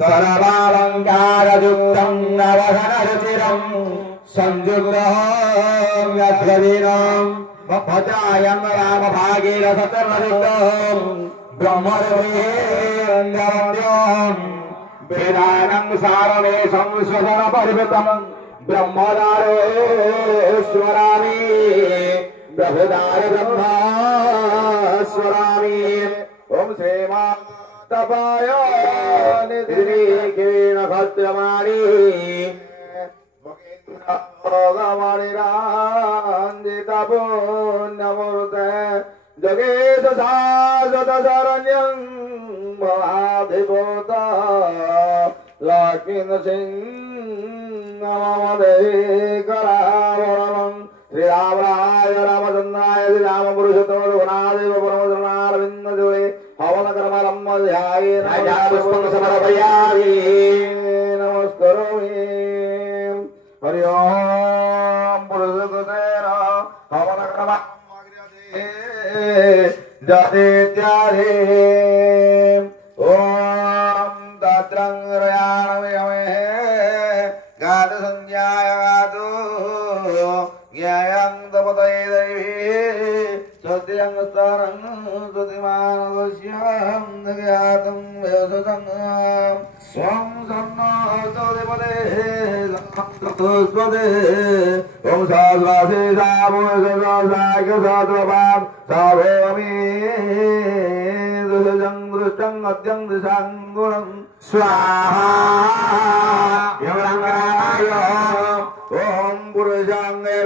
सर्वालङ्कारयुक्तं नवघनरुचिरं संयुग्धं भद्रायं रामभागीरथतर्वयुक्तं ब्रह्मदेवेन्द्रवन्द्यं वेदानं सारमेशं स्वधनपरिवृतं ब्रह्मदारेश्वरामि प्रभुदाय ब्रह्मेश्वरामि ॐ श्रीमा तपाय निधिकेन भद्रमाणि भगवानिराञ्जितपुण्यमूर्ते जगेश शाश्वत शरण्यं भवाधिभूत लक्ष्मीनृसिंहमदेकरावरणं श्रीरामराय रामचन्द्राय श्रीरामपुरुषोत्तम रघुनाथदेव परमचरणारविन्दजोरे हवनकर्मलम्बध्याये पुष्पं समर्पयामि नमस्करोमि हरि ओम पुरुषोत्तमेन हवनकर्म जतेत्यादि ओम तत्रं रयाणमयमे गाद संज्ञाय गादो ज्ञायं तपतये दैवी सत्यं स्तरं सतिमानवश्यं ज्ञातं व्यसतं स्वं सन्नोतोदेपदे स्वदे ओम सास्वासे सामुसायकसात्वपाद साभोमि दुषजं दृष्टं अत्यं दिशाङ्गुणं स्वाहा यमरङ्गराय ओम पुरुषाङ्गे